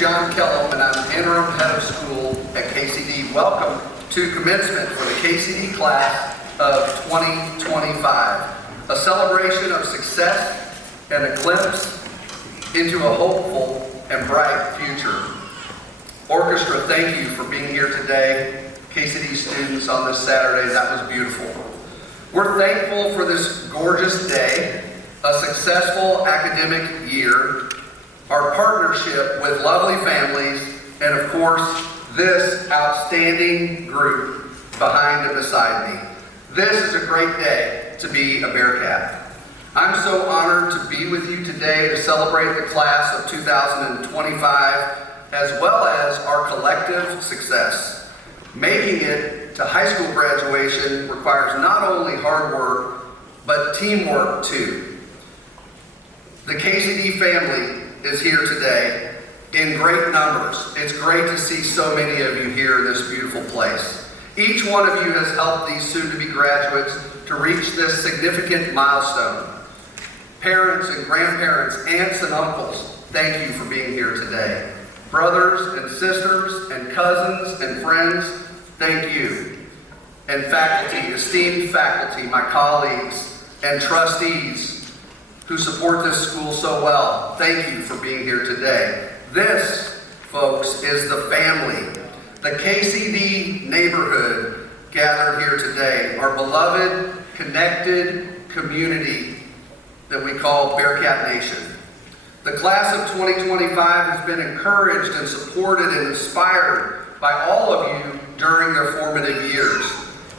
John Kellum, and I'm interim head of school at KCD. Welcome to commencement for the KCD class of 2025, a celebration of success and a glimpse into a hopeful and bright future. Orchestra, thank you for being here today. KCD students on this Saturday, that was beautiful. We're thankful for this gorgeous day, a successful academic year, our partnership with lovely families, and of course, this outstanding group behind and beside me. This is a great day to be a Bearcat. I'm so honored to be with you today to celebrate the class of 2025, as well as our collective success. Making it to high school graduation requires not only hard work, but teamwork too. The KCD family is here today in great numbers. It's great to see so many of you here in this beautiful place. Each one of you has helped these soon-to-be graduates to reach this significant milestone. Parents and grandparents, aunts and uncles, thank you for being here today. Brothers and sisters and cousins and friends, thank you. And faculty, esteemed faculty, my colleagues and trustees who support this school so well, thank you for being here today. This, folks, is the family, the KCD neighborhood gathered here today, our beloved, connected community that we call Bearcat Nation. The class of 2025 has been encouraged and supported and inspired by all of you during their formative years,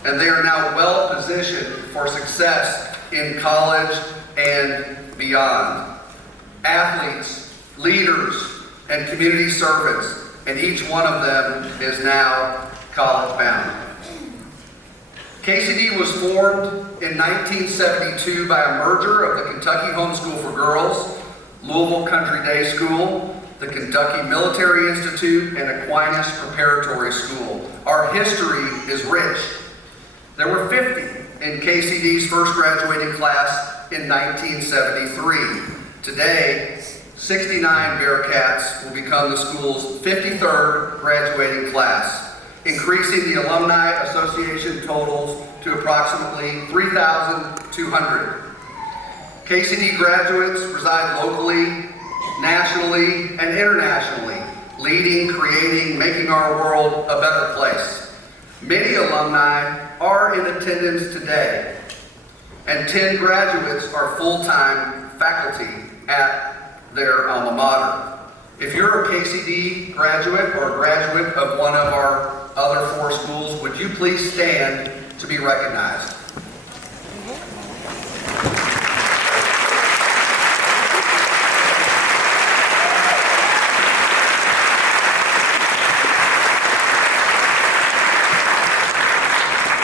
and they are now well positioned for success in college and beyond. Athletes, leaders, and community servants, and each one of them is now college bound. KCD was formed in 1972 by a merger of the Kentucky Homeschool for Girls, Louisville Country Day School, the Kentucky Military Institute, and Aquinas Preparatory School. Our history is rich. There were 50 in KCD's first graduating class in 1973. Today, 69 Bearcats will become the school's 53rd graduating class, increasing the Alumni Association totals to approximately 3,200. KCD graduates reside locally, nationally, and internationally, leading, creating, making our world a better place. Many alumni are in attendance today, and 10 graduates are full-time faculty at their alma mater. If you're a KCD graduate or a graduate of one of our other 4 schools, would you please stand to be recognized?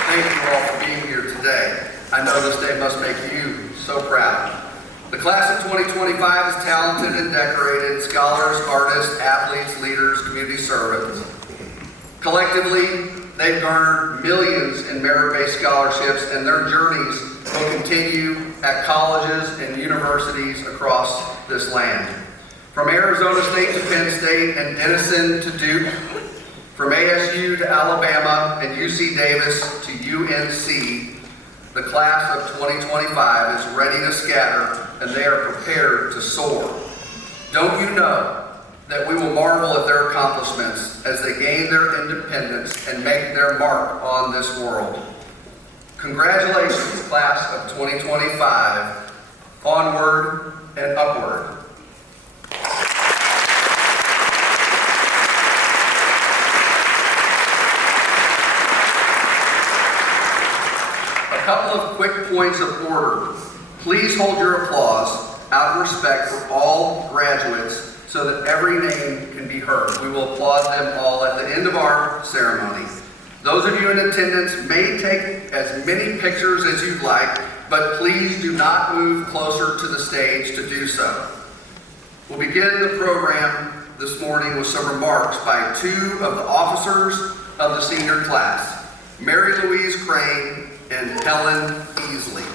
Thank you all for being here today. I know this day must make you so proud. The class of 2025 is talented and decorated, scholars, artists, athletes, leaders, community servants. Collectively, they've garnered millions in merit-based scholarships, and their journeys will continue at colleges and universities across this land. From Arizona State to Penn State and Denison to Duke, from ASU to Alabama and UC Davis to UNC, the class of 2025 is ready to scatter, and they are prepared to soar. Don't you know that we will marvel at their accomplishments as they gain their independence and make their mark on this world? Congratulations, class of 2025. Onward and upward. A couple of quick points of order. Please hold your applause out of respect for all graduates so that every name can be heard. We will applaud them all at the end of our ceremony. Those of you in attendance may take as many pictures as you'd like, but please do not move closer to the stage to do so. We'll begin the program this morning with some remarks by 2 of the officers of the senior class, Mary Louise Crane and Helen Easley.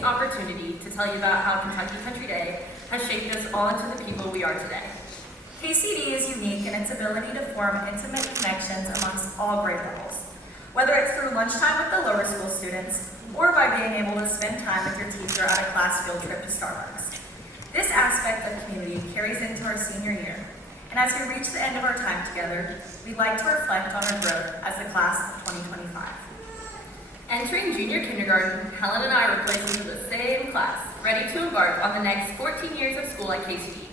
amazing opportunity to tell you about how Kentucky Country Day has shaped us all into the people we are today. KCD is unique in its ability to form intimate connections amongst all grade levels, whether it's through lunchtime with the lower school students or by being able to spend time with your teacher at a class field trip to Starbucks. This aspect of community carries into our senior year, and as we reach the end of our time together, we'd like to reflect on our growth as the class of 2025. Entering junior kindergarten, Helen and I were placed into the same class, ready to embark on the next 14 years of school at KCD.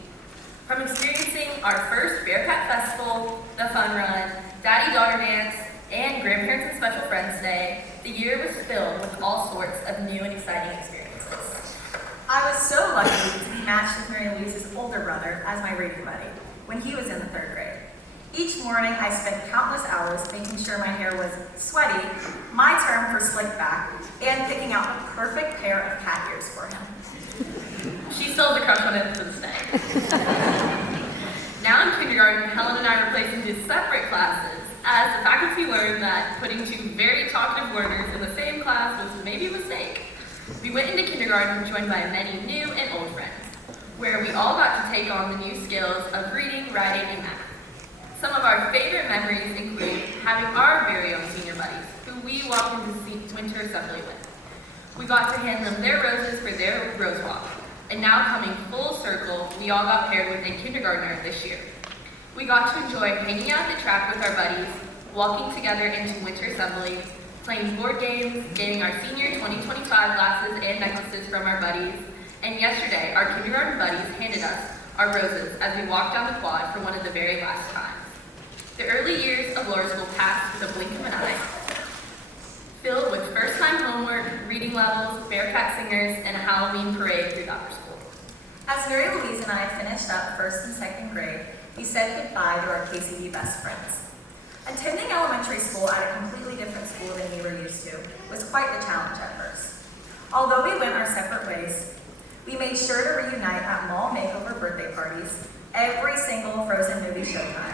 From experiencing our first Bearcat Festival, the Fun Run, Daddy-Daughter Dance, and Grandparents and Special Friends Day, the year was filled with all sorts of new and exciting experiences. I was so lucky to be matched with Mary Louise's older brother as my reading buddy when he was in the 3rd grade. Each morning, I spent countless hours making sure my hair was sweaty, my term for slick back, and picking out the perfect pair of cat ears for him. She still has a crush on him to this day. Now in kindergarten, Helen and I were placed into separate classes as the faculty learned that putting two very talkative learners in the same class was maybe a mistake. We went into kindergarten joined by many new and old friends, where we all got to take on the new skills of reading, writing, and math. Some of our favorite memories include having our very own senior buddies, who we walked into winter assembly with. We got to hand them their roses for their rose walk, and now coming full circle, we all got paired with a kindergartner this year. We got to enjoy hanging out at the track with our buddies, walking together into winter assembly, playing board games, getting our senior 2025 glasses and necklaces from our buddies, and yesterday, our kindergarten buddies handed us our roses as we walked down the quad for one of the very last times. The early years of lower school passed with a blink of an eye, filled with first-time homework, reading levels, Bearcat singers, and a Halloween parade through upper school. As Mary Louise and I finished up 1st and 2nd grade, we said goodbye to our KCD best friends. Attending elementary school at a completely different school than we were used to was quite the challenge at first. Although we went our separate ways, we made sure to reunite at mall makeover birthday parties, every single Frozen movie showtime,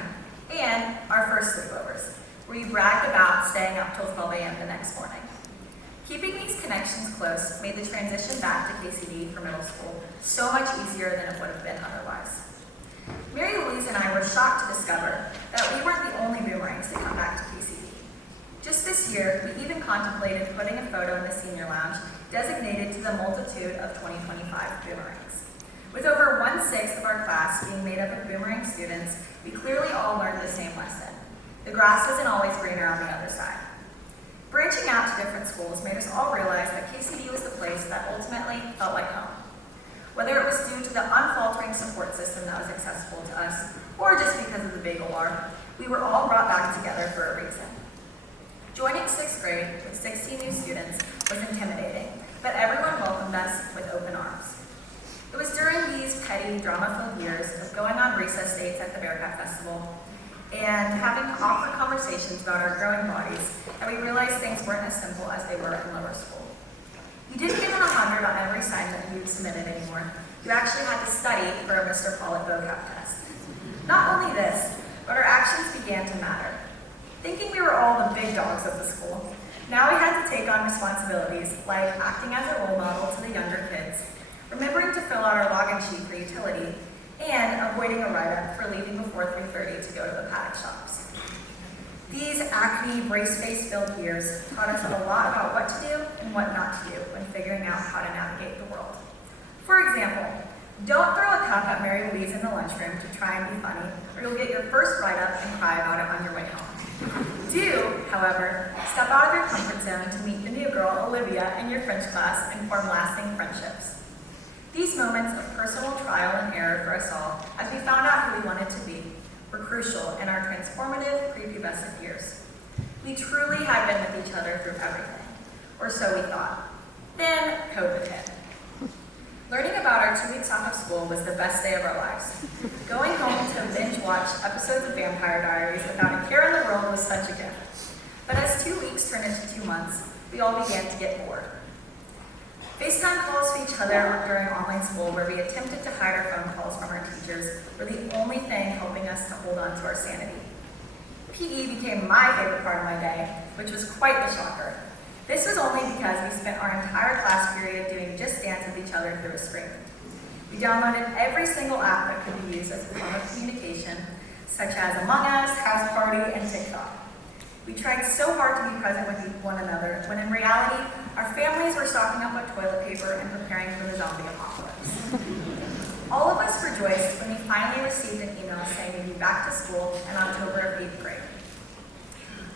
and our first sleepovers, where we bragged about staying up till 12 a.m. the next morning. Keeping these connections close made the transition back to KCD for middle school so much easier than it would have been otherwise. Mary Louise and I were shocked to discover that we weren't the only boomerangs to come back to KCD. Just this year, we even contemplated putting a photo in the senior lounge designated to the multitude of 2025 boomerangs. With over 1/6 of our class being made up of boomerang students, we clearly all learned the same lesson. The grass isn't always greener on the other side. Branching out to different schools made us all realize that KCD was the place that ultimately felt like home. Whether it was due to the unfaltering support system that was accessible to us, or just because of the bagel bar, we were all brought back together for a reason. Joining 6th grade with 60 new students was intimidating, but everyone welcomed us with open arms. It was during these petty, drama-filled years of going on recess dates at the Bearcat Festival and having awkward conversations about our growing bodies that we realized things weren't as simple as they were in lower school. You didn't get an 100 on every assignment you submitted anymore. You actually had to study for a Mr. Pollitt vocab test. Not only this, but our actions began to matter. Thinking we were all the big dogs of the school, now we had to take on responsibilities like acting as a role model to the younger kids, remembering to fill out our login sheet for utility, and avoiding a write-up for leaving before 3:30 to go to the paddock shops. These acne, brace-face filled years taught us a lot about what to do and what not to do when figuring out how to navigate the world. For example, don't throw a cup at Mary Louise in the lunchroom to try and be funny, or you'll get your first write-up and cry about it on your way home. Do, however, step out of your comfort zone to meet the new girl, Olivia, in your French class and form lasting friendships. These moments of personal trial and error for us all, as we found out who we wanted to be, were crucial in our transformative prepubescent years. We truly had been with each other through everything, or so we thought. Then COVID hit. Learning about our 2 weeks off of school was the best day of our lives. Going home to binge watch episodes of Vampire Diaries without a care in the world was such a gift. But as 2 weeks turned into 2 months, we all began to get bored. FaceTime calls to each other during online school, where we attempted to hide our phone calls from our teachers, were the only thing helping us to hold on to our sanity. PE became my favorite part of my day, which was quite the shocker. This was only because we spent our entire class period doing just dance with each other through a screen. We downloaded every single app that could be used as a form of communication, such as Among Us, House Party, and TikTok. We tried so hard to be present with one another, when in reality, our families were stocking up on toilet paper and preparing for the zombie apocalypse. All of us rejoiced when we finally received an email saying we'd be back to school in October of 8th grade.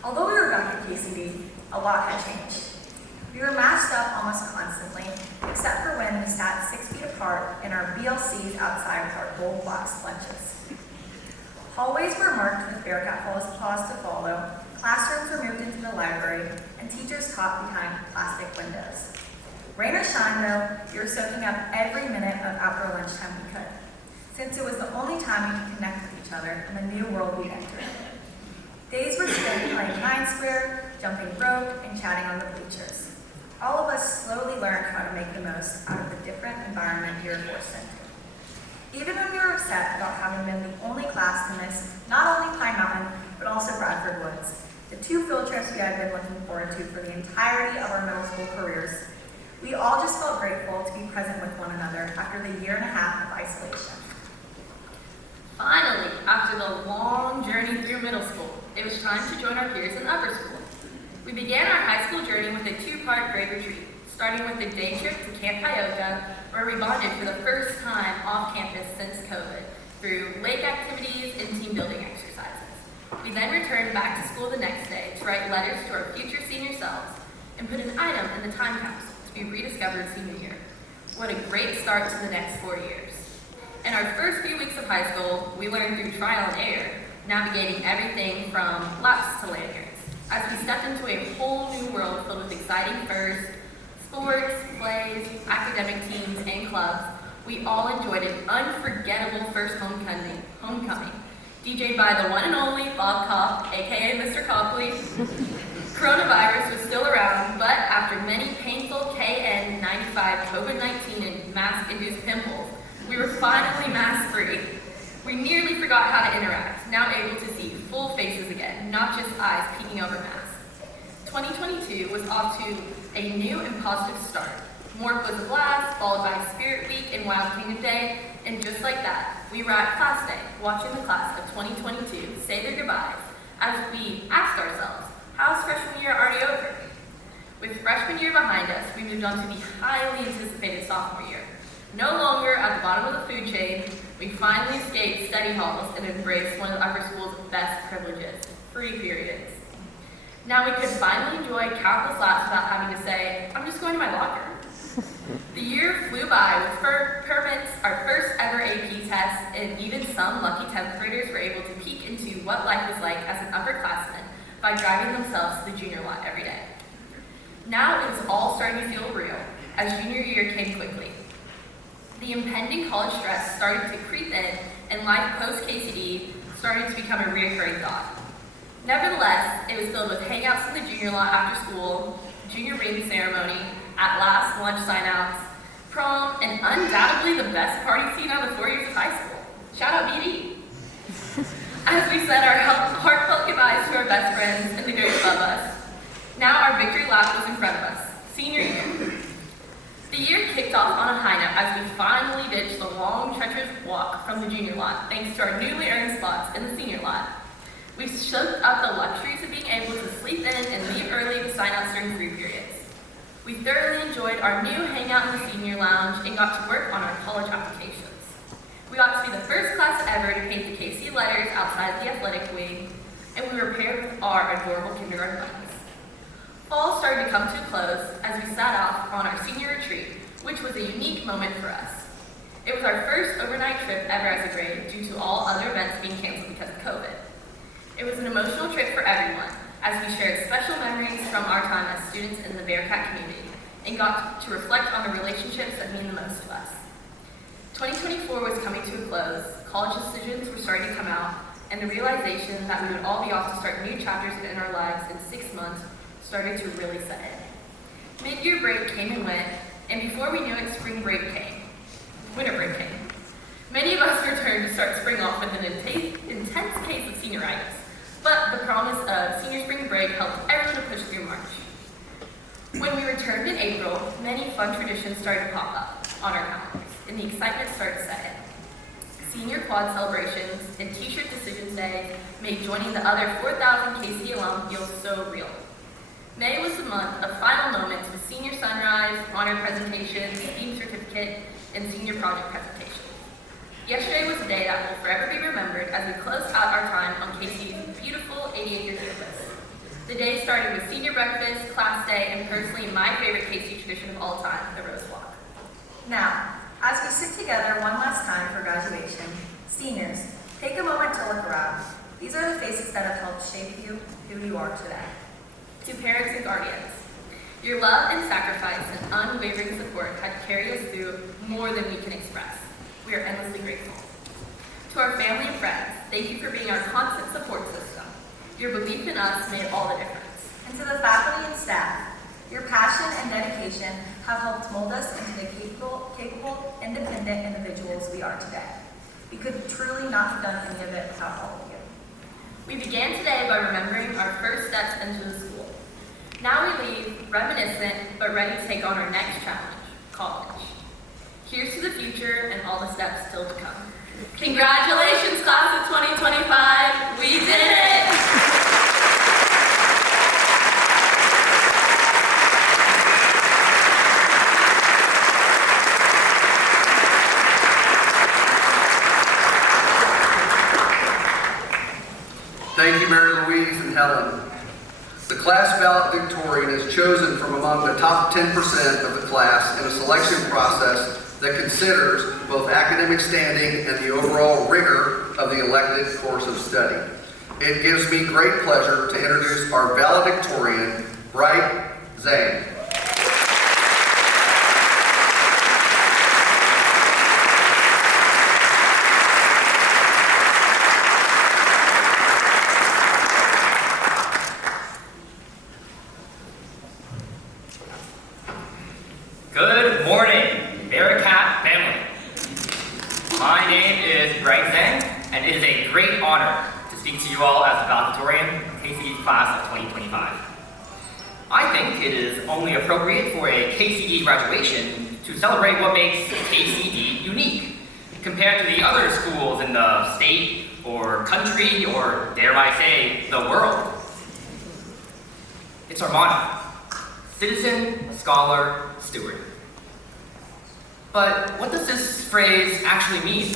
Although we were back at KCD, a lot had changed. We were masked up almost constantly, except for when we sat 6 feet apart in our BLCs outside with our gold box lunches. Hallways were marked with Bearcat paws to follow, classrooms were moved into the library, and teachers taught behind plastic windows. Rain or shine though, we were soaking up every minute of outdoor lunchtime we could, since it was the only time we could connect with each other in the new world we'd entered. Days were spent playing 9 square, jumping rope, and chatting on the bleachers. All of us slowly learned how to make the most out of the different environment we were forced into. Even when we were upset about having been the only class to miss not only Pine Mountain, but also Bradford Woods, the 2 field trips we had been looking forward to for the entirety of our middle school careers, we all just felt grateful to be present with one another after the 1.5 years of isolation. Finally, after the long journey through middle school, it was time to join our peers in upper school. We began our high school journey with a 2-part grade retreat, starting with a day trip to Camp Tioga, where we bonded for the first time off campus since COVID through lake activities and team building exercises. We then returned back to school the next day to write letters to our future senior selves and put an item in the time capsule to be rediscovered senior year. What a great start to the next 4 years. In our first few weeks of high school, we learned through trial and error, navigating everything from laps to lanyards, as we stepped into a whole new world filled with exciting firsts, sports, plays, academic teams, and clubs. We all enjoyed an unforgettable first homecoming, DJ'd by the one and only Bob Kopp, aka Mr. Copley. Coronavirus was still around, but after many painful KN95 COVID-19 and mask-induced pimples, we were finally mask-free. We nearly forgot how to interact, now able to see full faces again, not just eyes peeking over masks. 2022 was off to a new and positive start. More was a blast, followed by Spirit Week and Wild Kingdom Day, and just like that, we were at class day, watching the class of 2022 say their goodbyes, as we asked ourselves, how's freshman year already over? With freshman year behind us, we moved on to the highly anticipated sophomore year. No longer at the bottom of the food chain, we finally escaped study halls and embraced one of the upper school's best privileges, free periods. Now we could finally enjoy countless laps without having to say, I'm just going to my locker. The year flew by with permits, our first ever AP test, and even some lucky 10th graders were able to peek into what life was like as an upperclassman by driving themselves to the junior lot every day. Now it was all starting to feel real, as junior year came quickly. The impending college stress started to creep in, and life post-KCD started to become a reoccurring thought. Nevertheless, it was filled with hangouts in the junior lot after school, junior ring ceremony, at last lunch sign-outs, prom, and undoubtedly the best party scene out of the 4 years of high school. Shout out BD! As we said our heartfelt goodbyes to our best friends and the grades above us, now our victory lap was in front of us, senior year. The year kicked off on a high note as we finally ditched the long, treacherous walk from the junior lot, thanks to our newly earned spots in the senior lot. We soaked up the luxuries of being able to sleep in and leave early to sign outs during free periods. We thoroughly enjoyed our new hangout in the senior lounge and got to work on our college applications. We got to be the first class ever to paint the KC letters outside the athletic wing, and we were paired with our adorable kindergarten buddies. Fall started to come to a close as we sat off on our senior retreat, which was a unique moment for us. It was our first overnight trip ever as a grade due to all other events being canceled because of COVID. It was an emotional trip for everyone, as we shared special memories from our time as students in the Bearcat community and got to reflect on the relationships that mean the most to us. 2024 was coming to a close, college decisions were starting to come out, and the realization that we would all be off to start new chapters in our lives in 6 months started to really set in. Mid-year break came and went, and before we knew it, spring break came. Winter break came. Many of us returned to start spring off with an intense case of senioritis, but the promise of senior spring break helped everyone to push through March. April, many fun traditions started to pop up on our calendars, and the excitement started to set in. Senior quad celebrations and t-shirt decisions day made joining the other 4,000 KCD alum feel so real. May was the month of final moments with senior sunrise, honor presentations, team certificate, and senior project presentations. Yesterday was a day that will forever be remembered as we close out our time on KCD's beautiful 88-year campus. The day started with senior breakfast, class day, and personally my favorite KC tradition of all time, the Rose Walk. Now, as we sit together one last time for graduation, seniors, take a moment to look around. These are the faces that have helped shape you who you are today. To parents and guardians, your love and sacrifice and unwavering support had carried us through more than we can express. We are endlessly grateful. To our family and friends, thank you for being our constant support system. Your belief in us made all the difference. And to the faculty and staff, your passion and dedication have helped mold us into the capable, independent individuals we are today. We could truly not have done any of it without all of you. We began today by remembering our first steps into the school. Now we leave reminiscent but ready to take on our next challenge, college. Here's to the future and all the steps still to come. Congratulations, class of 2025! We did it! Thank you, Mary Louise and Helen. The class valedictorian is chosen from among the top 10% of the class in a selection process that considers both academic standing and the overall rigor of the elected course of study. It gives me great pleasure to introduce our valedictorian, Bright Zhang. Good morning, Bearcat family. My name is Bright Zhang, and it is a great honor to speak to you all as the valedictorian of KCD's class of 2025. I think it is only appropriate for a KCD graduation to celebrate what makes KCD unique compared to the other schools in the state or country or, dare I say, the world. It's our motto: citizen, scholar, steward. But what does this phrase actually mean?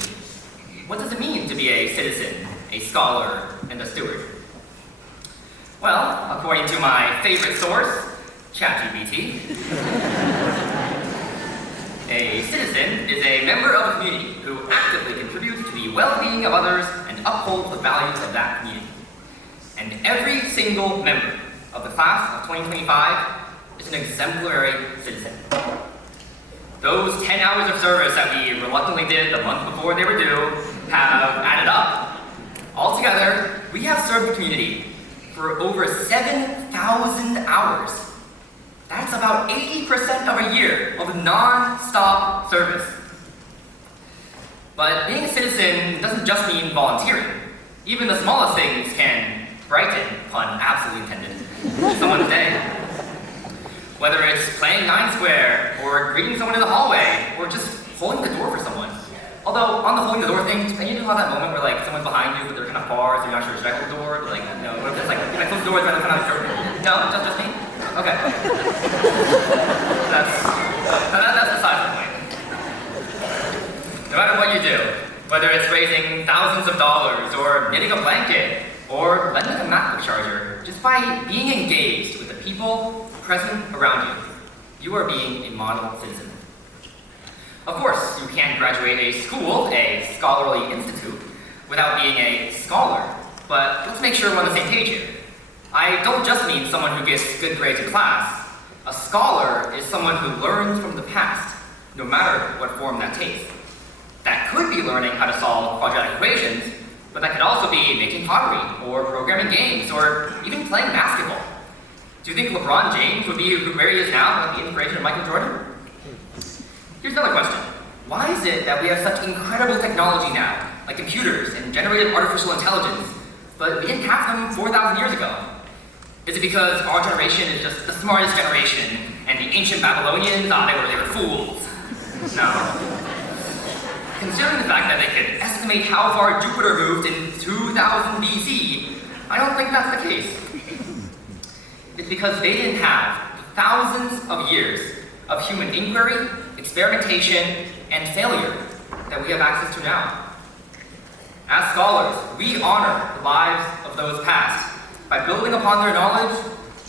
What does it mean to be a citizen, a scholar, and a steward? Well, according to my favorite source, ChatGPT, a citizen is a member of a community who actively contributes to the well-being of others and upholds the values of that community. And every single member of the class of 2025 is an exemplary citizen. Those 10 hours of service that we reluctantly did the month before they were due have added up. Altogether, we have served the community for over 7,000 hours. That's about 80% of a year of non-stop service. But being a citizen doesn't just mean volunteering. Even the smallest things can brighten, pun absolutely intended, someone's day. Whether it's playing 9 square, or greeting someone in the hallway, or just holding the door for someone. Although, on the holding the door thing, you know how that moment where like someone's behind you, but they're kind of far, so you're not sure it's right the door? Like, you know, what if it's like close the doors, but they're kind of short? No? Just me? Okay. That's beside the point. No matter what you do, whether it's raising thousands of dollars, or knitting a blanket, or lending a MacBook charger, just by being engaged with the people present around you, you are being a model citizen. Of course, you can't graduate a school, a scholarly institute, without being a scholar, but let's make sure we're on the same page here. I don't just mean someone who gets good grades in class. A scholar is someone who learns from the past, no matter what form that takes. That could be learning how to solve quadratic equations, but that could also be making pottery, or programming games, or even playing basketball. Do you think LeBron James would be where he is now without the inspiration of Michael Jordan? Here's another question. Why is it that we have such incredible technology now, like computers and generative artificial intelligence, but we didn't have them 4,000 years ago? Is it because our generation is just the smartest generation and the ancient Babylonians thought they were fools? No. Considering the fact that they could estimate how far Jupiter moved in 2000 BC, I don't think that's the case. It's because they didn't have the thousands of years of human inquiry, experimentation, and failure that we have access to now. As scholars, we honor the lives of those past by building upon their knowledge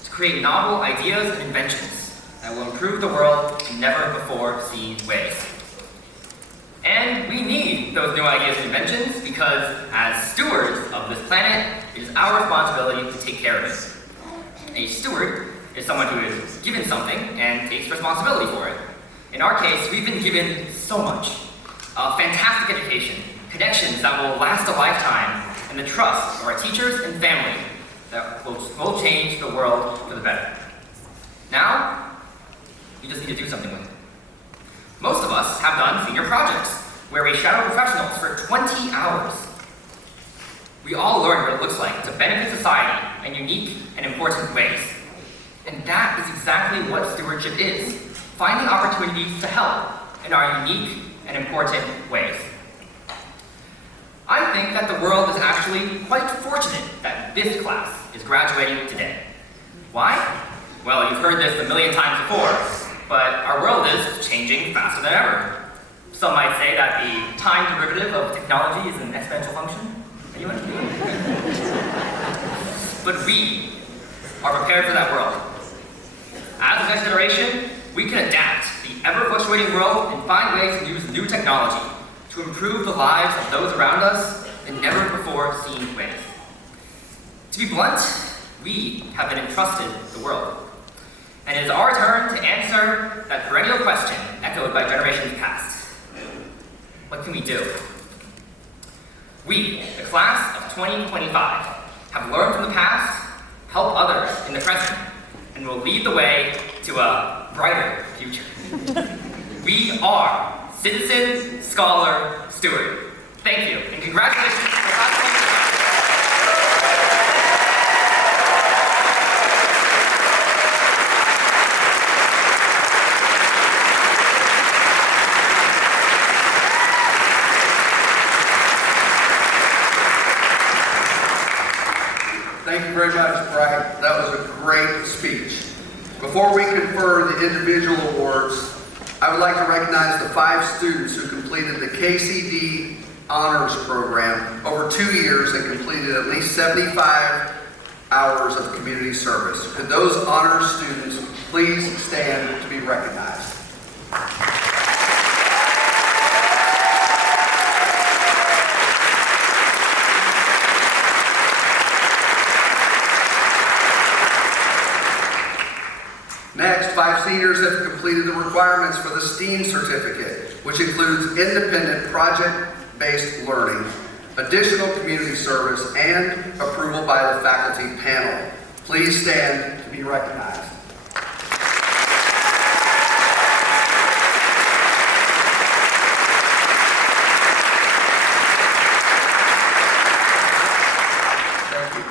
to create novel ideas and inventions that will improve the world in never-before-seen ways. And we need those new ideas and inventions because, as stewards of this planet, it is our responsibility to take care of it. A steward is someone who is given something and takes responsibility for it. In our case, we've been given so much. A fantastic education, connections that will last a lifetime, and the trust of our teachers and family that will change the world for the better. Now, you just need to do something with it. Most of us have done senior projects, where we shadow professionals for 20 hours. We all learn what it looks like to benefit society in unique and important ways. And that is exactly what stewardship is, finding opportunities to help in our unique and important ways. I think that the world is actually quite fortunate that this class is graduating today. Why? Well, you've heard this a million times before, but our world is changing faster than ever. Some might say that the time derivative of technology is an exponential function. Anyone? But we are prepared for that world. As the next generation, we can adapt the ever-fluctuating world and find ways to use new technology to improve the lives of those around us in never-before-seen ways. To be blunt, we have been entrusted the world. And it is our turn to answer that perennial question echoed by generations past. What can we do? We, the class of 2025, have learned from the past, help others in the present, and will lead the way to a brighter future. We are citizen, scholar, steward. Thank you, and congratulations to the class of 2025. Thank you very much, Bright. That was a great speech. Before we confer the individual awards, I would like to recognize the 5 students who completed the KCD Honors Program over 2 years and completed at least 75 hours of community service. Could those honors students please stand to be recognized? Next, 5 seniors have completed the requirements for the STEAM certificate, which includes independent project-based learning, additional community service, and approval by the faculty panel. Please stand to be recognized. Thank you.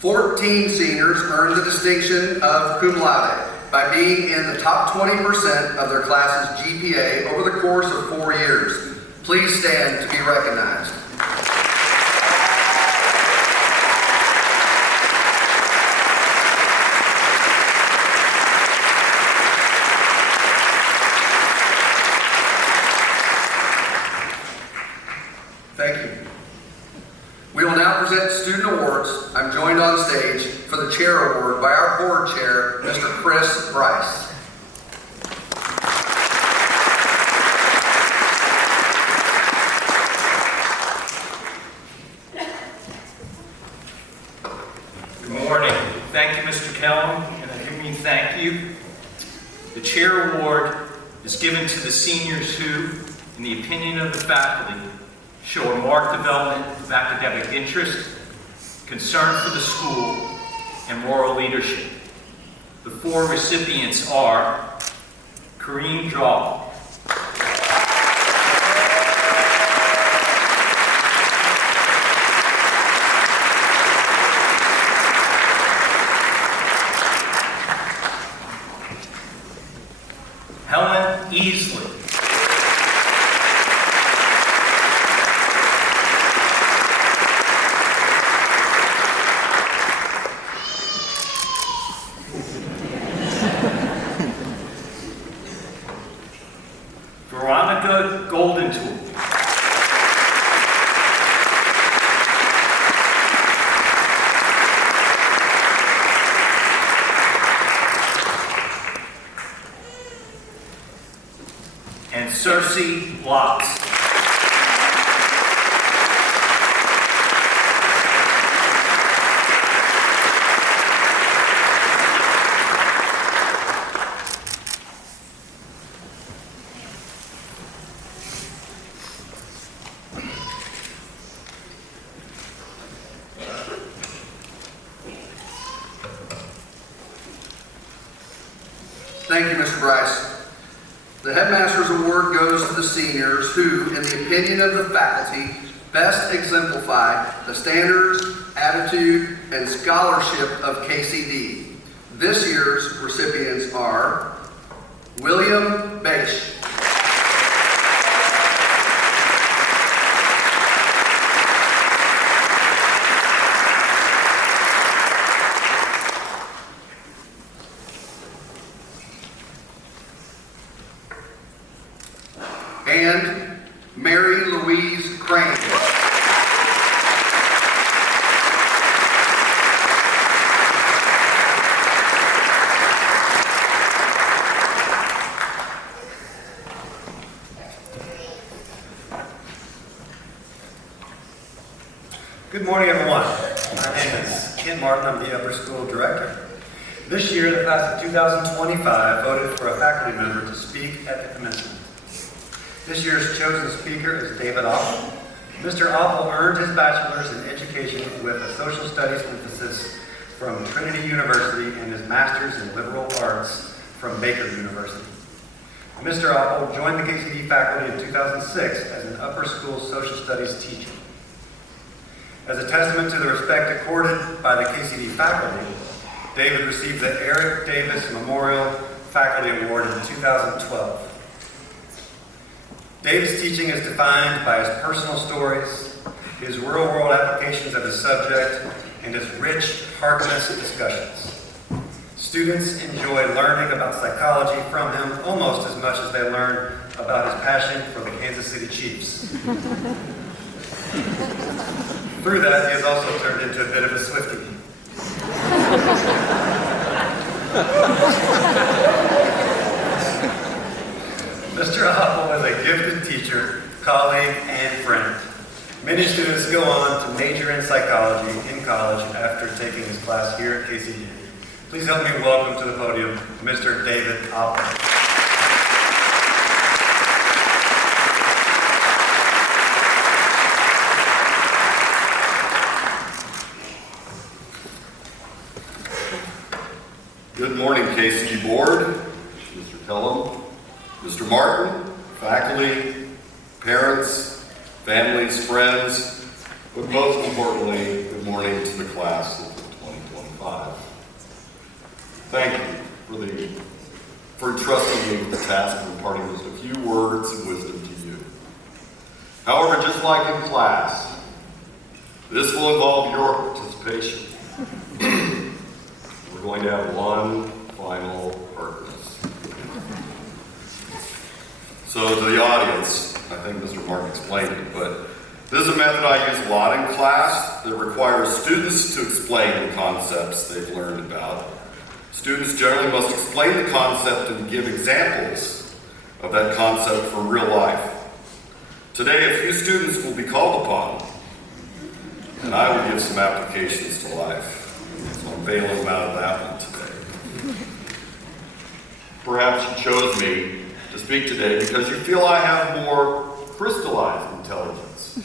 14 seniors earned the distinction of cum laude by being in the top 20% of their class's GPA over the course of 4 years. Please stand to be recognized. Thank you. We will now present student awards. I'm joined on stage for the chair award by our board chair, Mr. Chris Bryce. Good morning. Thank you, Mr. Kellum, and I do mean thank you. The chair award is given to the seniors who, in the opinion of the faculty, show a marked development of academic interest, concern for the school, and moral leadership. The 4 recipients are Kareem Draw, Beasley. Veronica Goldentool. And Cersei Lotz. Thank you, Mr. Bryce. The Headmaster's Award goes to the seniors who, in the opinion of the faculty, best exemplify the standards, attitude, and scholarship of KCD. This year's recipients are William Bache, and Mary Louise Crane. Good morning, everyone. My name is Ken Martin. I'm the upper school director. This year, the class of 2025 voted for a faculty member to speak at the commencement. This year's chosen speaker is David Oppel. Mr. Oppel earned his bachelor's in education with a social studies emphasis from Trinity University and his master's in liberal arts from Baker University. Mr. Oppel joined the KCD faculty in 2006 as an upper school social studies teacher. As a testament to the respect accorded by the KCD faculty, David received the Eric Davis Memorial Faculty Award in 2012. David's teaching is defined by his personal stories, his real-world applications of his subject, and his rich, heartless discussions. Students enjoy learning about psychology from him almost as much as they learn about his passion for the Kansas City Chiefs. Through that, he has also turned into a bit of a Swiftie. Mr. Oppel is a gifted teacher, colleague, and friend. Many students go on to major in psychology in college after taking his class here at KCD. Please help me welcome to the podium Mr. David Oppel. Good morning, KCD Board, Mr. Pelham, Mr. Martin, faculty, parents, families, friends, but most importantly, good morning to the class of 2025. Thank you for entrusting me with the task of imparting just a few words of wisdom to you. However, just like in class, this will involve your participation. We're going to have one final purpose. So to the audience, I think Mr. Martin explained it, but this is a method I use a lot in class that requires students to explain the concepts they've learned about. Students generally must explain the concept and give examples of that concept from real life. Today, a few students will be called upon, and I will give some applications to life. So I'm bailing them out of that one today. Perhaps you chose me to speak today because you feel I have more crystallized intelligence.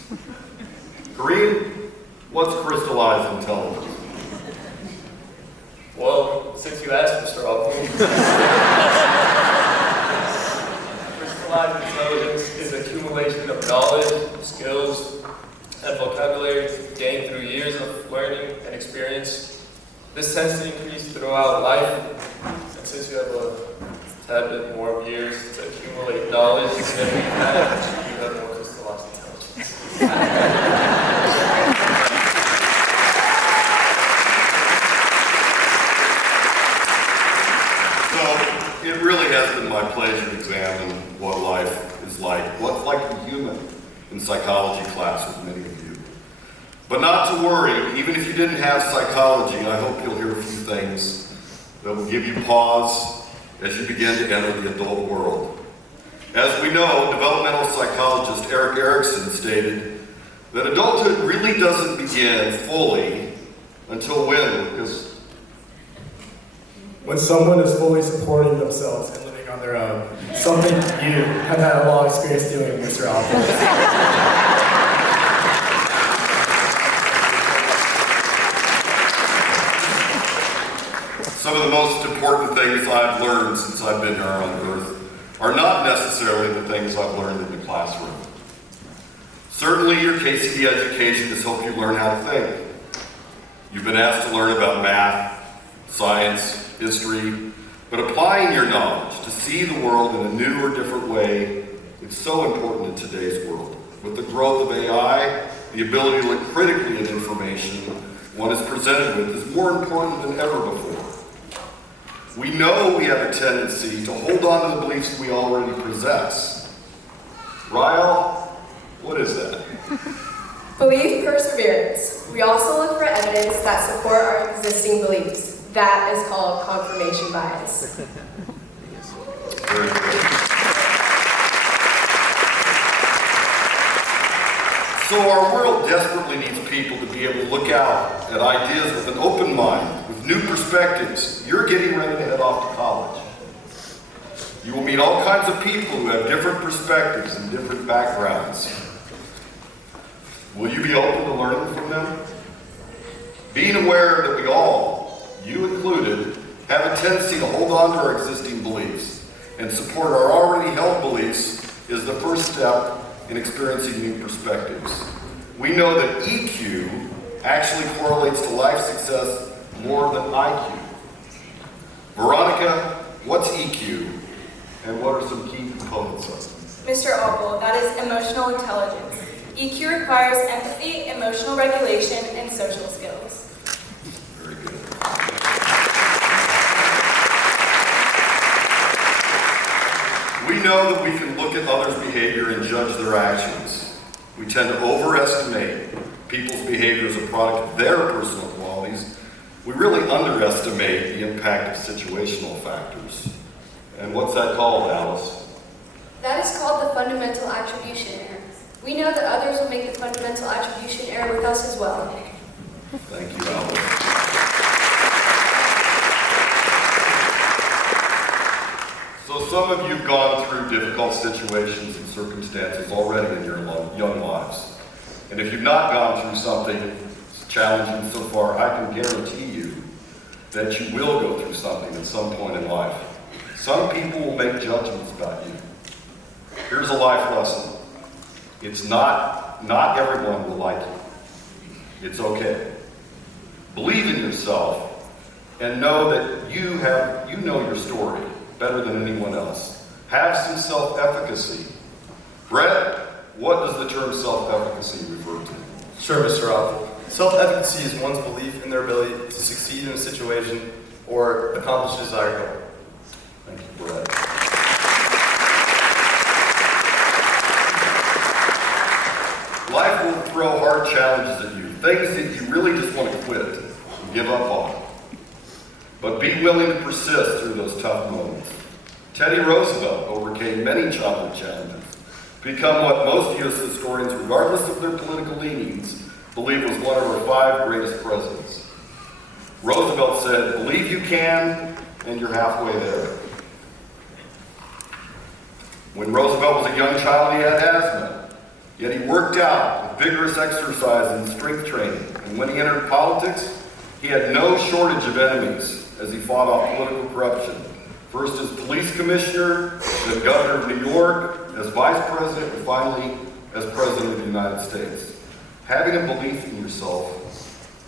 Kareem, what's crystallized intelligence? Well, since you asked, Mr. Oppel, crystallized intelligence is accumulation of knowledge, skills, and vocabulary gained through years of learning and experience. This tends to increase throughout life, and since you have a tad bit more years to accumulate knowledge, and if you have more crystallized intelligence. So, it really has been my pleasure to examine what life is like, what's like to be human in psychology class with many of you. But not to worry, even if you didn't have psychology, I hope you'll hear a few things that will give you pause as you begin to enter the adult world. As we know, developmental psychologist Erik Erikson stated that adulthood really doesn't begin fully until when, Lucas? When someone is fully supporting themselves and living on their own. Something you have had a long experience doing, Mr. Alford. Some of the most important things I've learned since I've been here on Earth are not necessarily the things I've learned in the classroom. Certainly your KCD education has helped you learn how to think. You've been asked to learn about math, science, history, but applying your knowledge to see the world in a new or different way is so important in today's world. With the growth of AI, the ability to look critically at information one is presented with is more important than ever before. We know we have a tendency to hold on to the beliefs we already possess. Ryle, what is that? Belief perseverance. We also look for evidence that support our existing beliefs. That is called confirmation bias. Very good. So our world desperately needs people to be able to look out at ideas with an open mind, with new perspectives. You're getting ready to head off to college. You will meet all kinds of people who have different perspectives and different backgrounds. Will you be open to learning from them? Being aware that we all, you included, have a tendency to hold on to our existing beliefs and support our already held beliefs is the first step in experiencing new perspectives. We know that EQ actually correlates to life success more than IQ. Veronica, what's EQ and what are some key components of it? Mr. Opel, that is emotional intelligence. EQ requires empathy, emotional regulation, and social skills. Very good. We know that we can look at others' behavior and judge their actions. We tend to overestimate people's behavior as a product of their personal qualities. We really underestimate the impact of situational factors. And what's that called, Alice? That is called the fundamental attribution error. We know that others will make the fundamental attribution error with us as well. Thank you, Alice. So some of you have gone through difficult situations and circumstances already in your young lives. And if you've not gone through something challenging so far, I can guarantee you that you will go through something at some point in life. Some people will make judgments about you. Here's a life lesson. It's not everyone will like you. It's okay. Believe in yourself and know that you know your story better than anyone else. Have some self-efficacy. Brett, what does the term self-efficacy refer to? Sure, Mr. Alford. Self-efficacy is one's belief in their ability to succeed in a situation or accomplish a desired goal. Thank you, Brett. Life will throw hard challenges at you, things that you really just want to quit and give up on. But be willing to persist through those tough moments. Teddy Roosevelt overcame many childhood challenges to become what most U.S. historians, regardless of their political leanings, believe was one of our 5 greatest presidents. Roosevelt said, "Believe you can, and you're halfway there." When Roosevelt was a young child, he had asthma, yet he worked out with vigorous exercise and strength training. And when he entered politics, he had no shortage of enemies as he fought off political corruption. First as police commissioner, then governor of New York, as vice president, and finally as president of the United States. Having a belief in yourself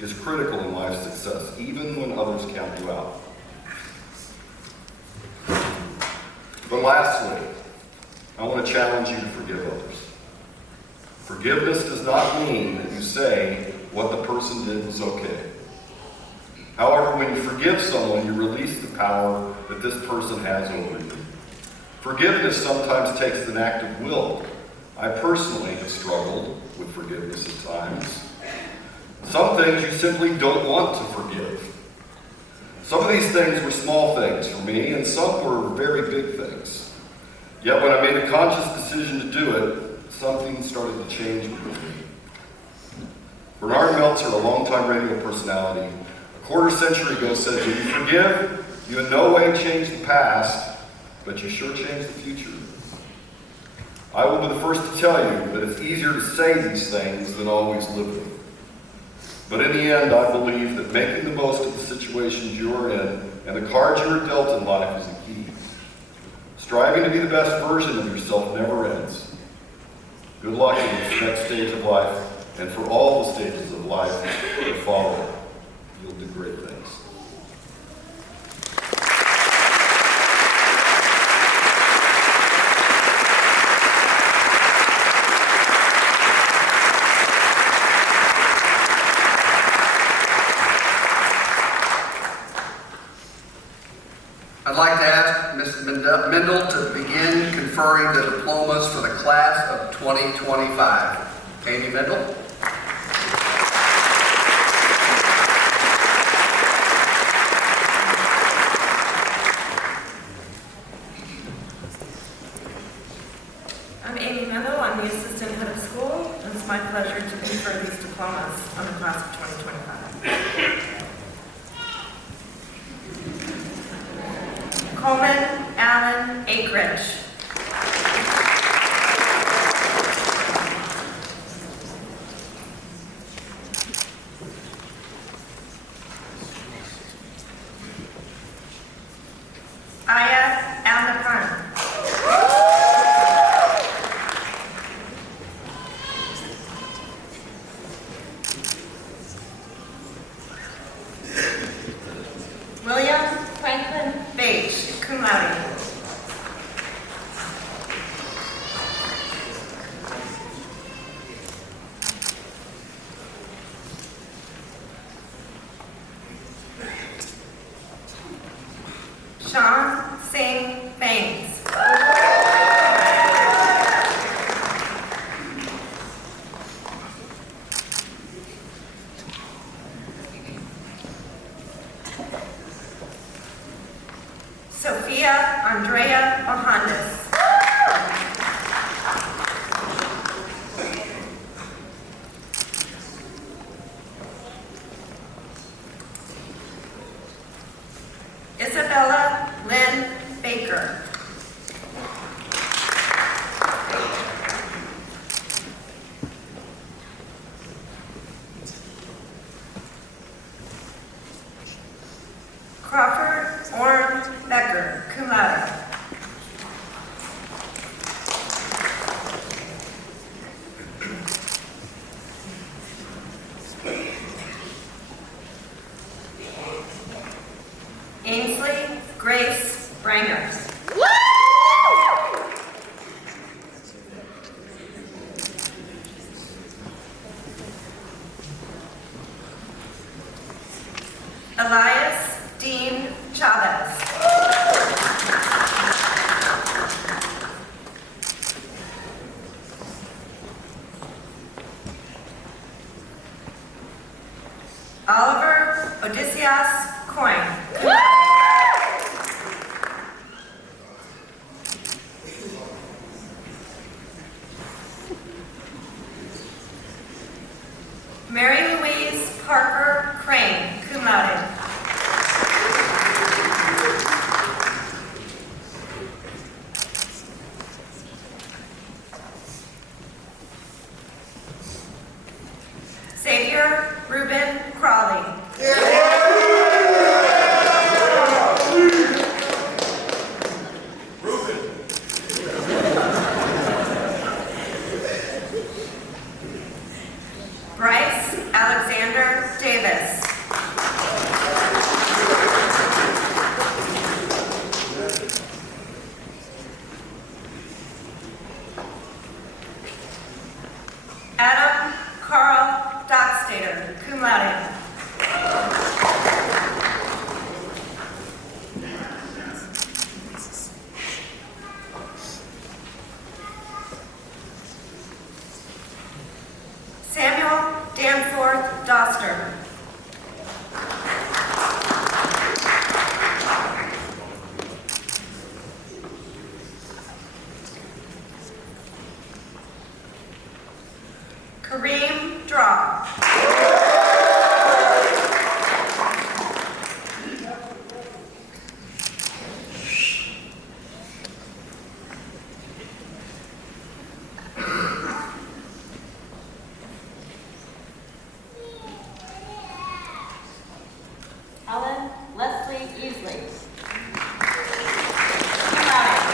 is critical in life's success, even when others count you out. But lastly, I want to challenge you to forgive others. Forgiveness does not mean that you say what the person did was okay. However, when you forgive someone, you release the power that this person has over you. Forgiveness sometimes takes an act of will. I personally have struggled with forgiveness at times. Some things you simply don't want to forgive. Some of these things were small things for me, and some were very big things. Yet when I made a conscious decision to do it, something started to change with me. Bernard Meltzer, a longtime radio personality, a quarter century ago said, when you forgive, you in no way change the past, but you sure change the future. I will be the first to tell you that it's easier to say these things than always live them. But in the end, I believe that making the most of the situations you are in and the cards you are dealt in life is the key. Striving to be the best version of yourself never ends. Good luck in this next stage of life, and for all the stages of life that follow. You'll do great things. I'd like to ask Ms. Mendel to begin conferring the diplomas for the class of 2025. Amy Mendel. I'm Amy Mendel. I'm the assistant head of school, and it's my pleasure to confer these diplomas on the class of 2025. Coleman Allen Akridge. Aya Alnapan. William Franklin Bache, cum laude. Sean Singh Banks. Sophia Andrea Bahandas. Isabella Lynn Baker. Crawford Orm Becker, cum laude. Ainsley Grace Brangers. Elias Dean Chavez. Oliver Odysseus Coyne. Mary Louise Parker Crane, cum laude. Leslie Easley. Cum laude.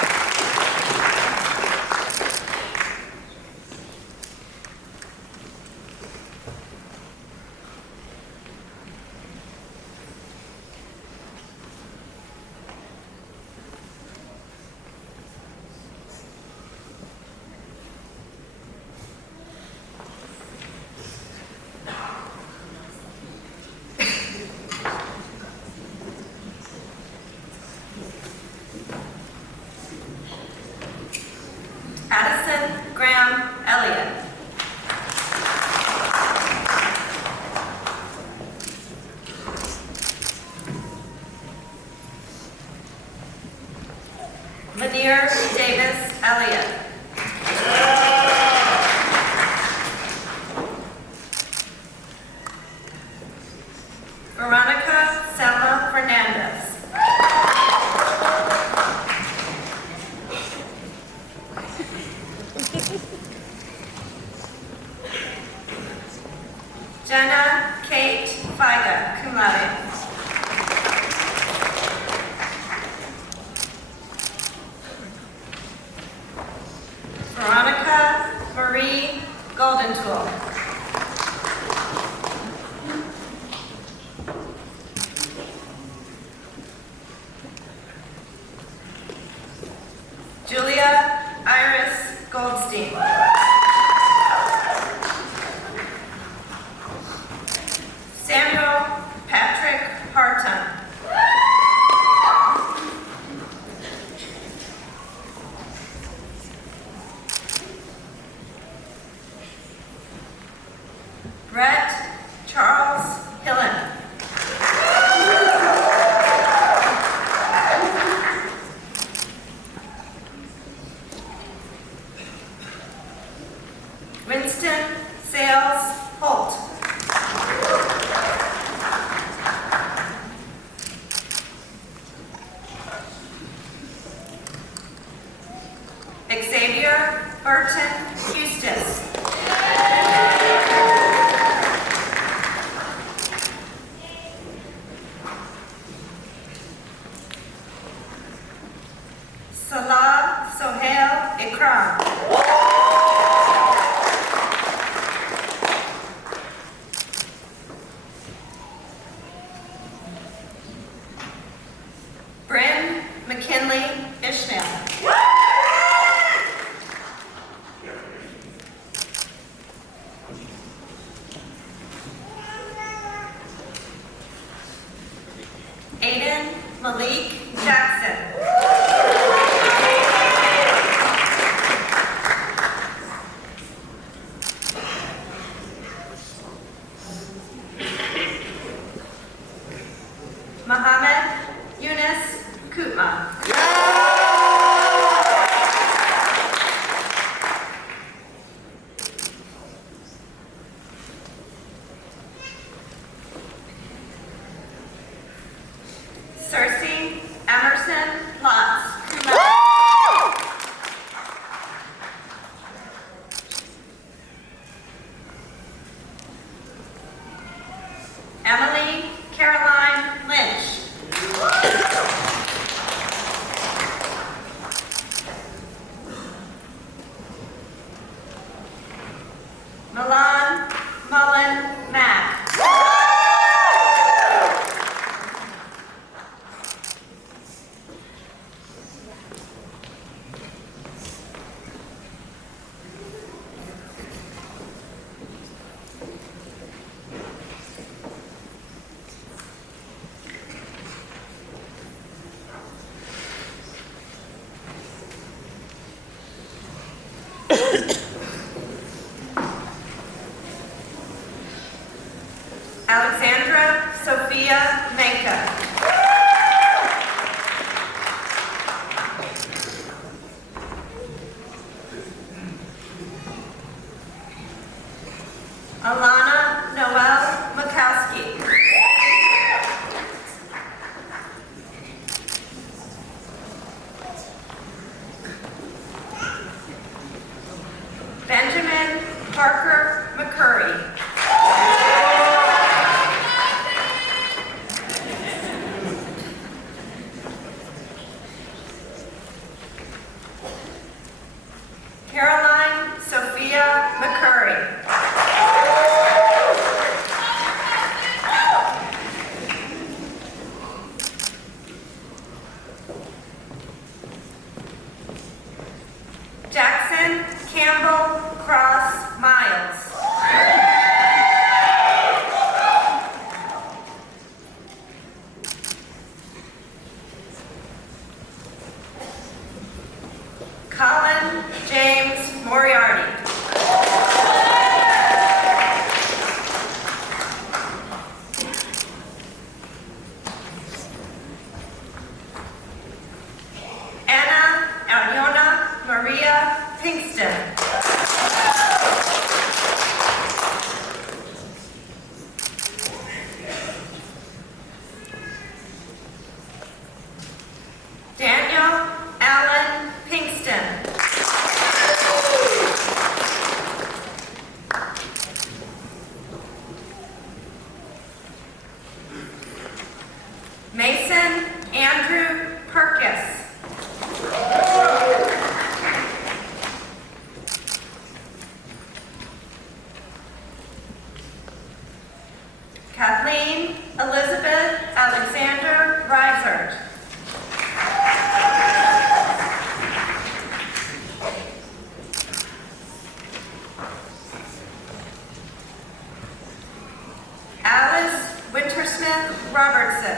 Addison Graham Elliott. Lanier Davis Elliott. Veronica Selma Fernandez. Jenna Kate Figa, cum laude. Veronica Marie Goldentool. Julia Iris Goldstein. Samuel Patrick Harton. Brett Charles Hillen. Winston Sales Holt. Xavier Burton Custis. Salah Sohail Ikram. Bryn McKinley Ishmael. Aiden Malik Jackson. Mohammed Yunus Kutma. Cersei Emerson Potts. Emily Caroline Lynch. Milan Mullen Mack. McCurry. Jackson Campbell Cross Miles. Colin James Moriarty. Anna Aliona Maria Pinkston. Daniel Allen Pinkston. Mason Andrew Perkis. Kathleen Elizabeth Alexander Reisert. Alice Wintersmith Robertson.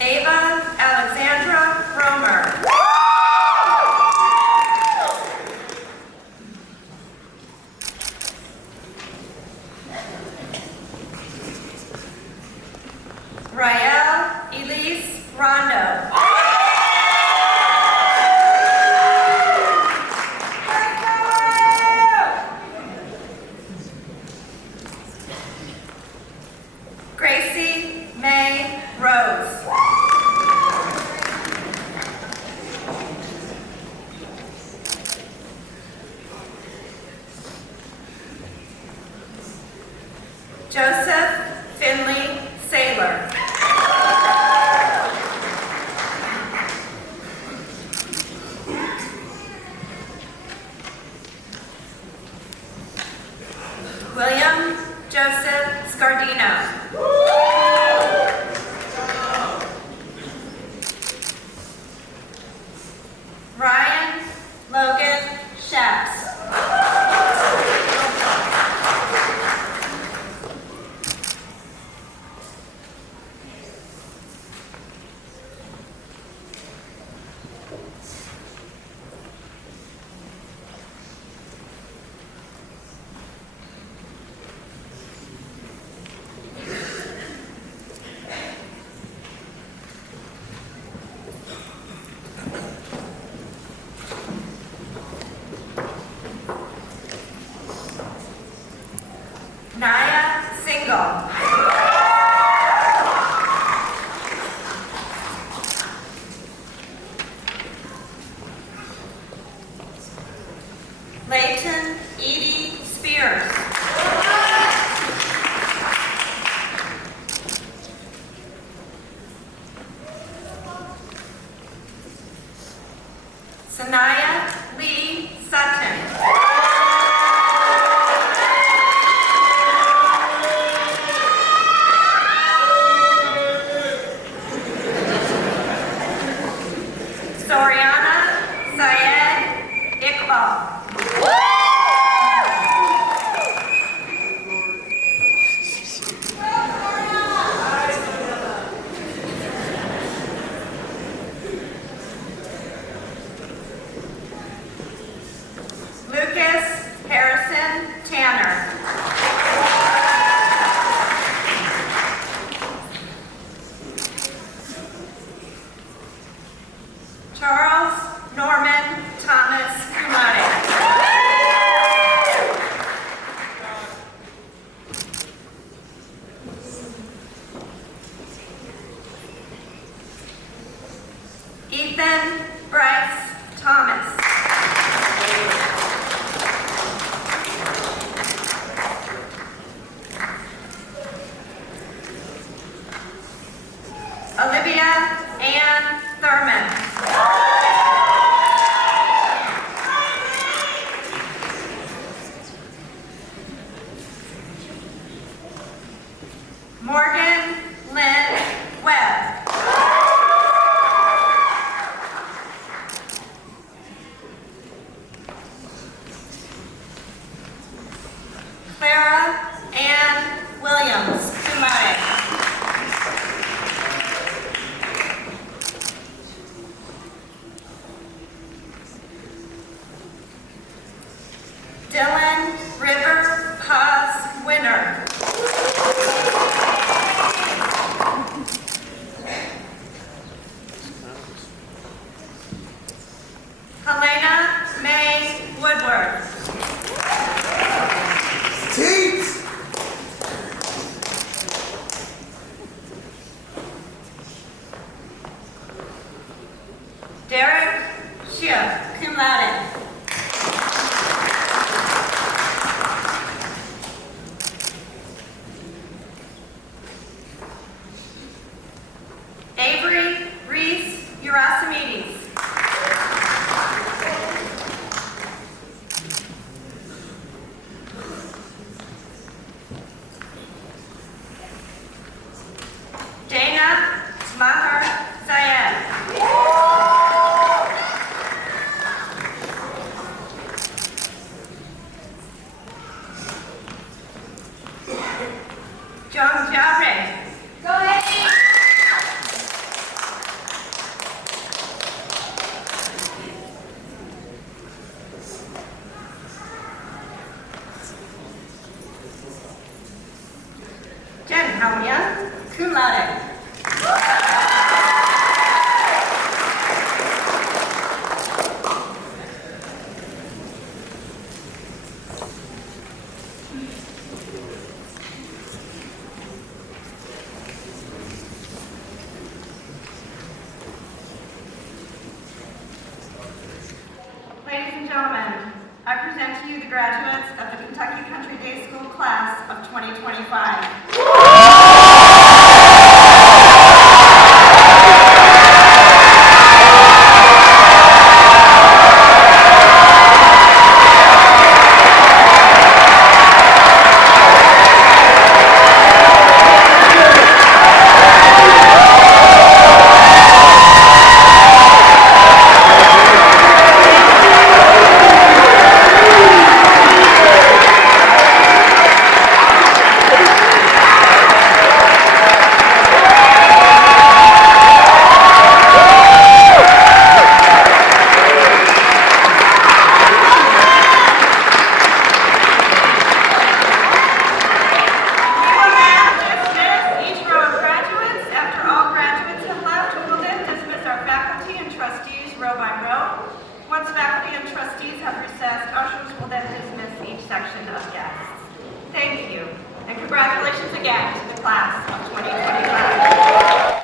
Ava Alexandra Romer. Rael Elise Rondo. Gracie May Rose. Joseph Finley Saylor. William Joseph Scardino. Ryan Logan Shaps. Naya Single. Layton Edie Spears. Sanaya Lee Sutton. Soriana Syed Iqbal. Lucas Harrison Tanner. Charles Norman Thomas Kumade. Ethan Bryce Thomas. Morgan Lynn Webb. Clara Ann Williams, cum laude. Dylan River Haas winner. Helena May Woodward. Derek Shia, cum laude. Avery Reese Urasimides. Dana Maher Zayed. Jung Jabre. Go ahead. Jen Haunia, cum laude. Ladies and gentlemen, I present to you the graduates of the Kentucky Country Day School class of 2025. Row by row. Once faculty and trustees have recessed, ushers will then dismiss each section of guests. Thank you, and congratulations again to the class of 2025.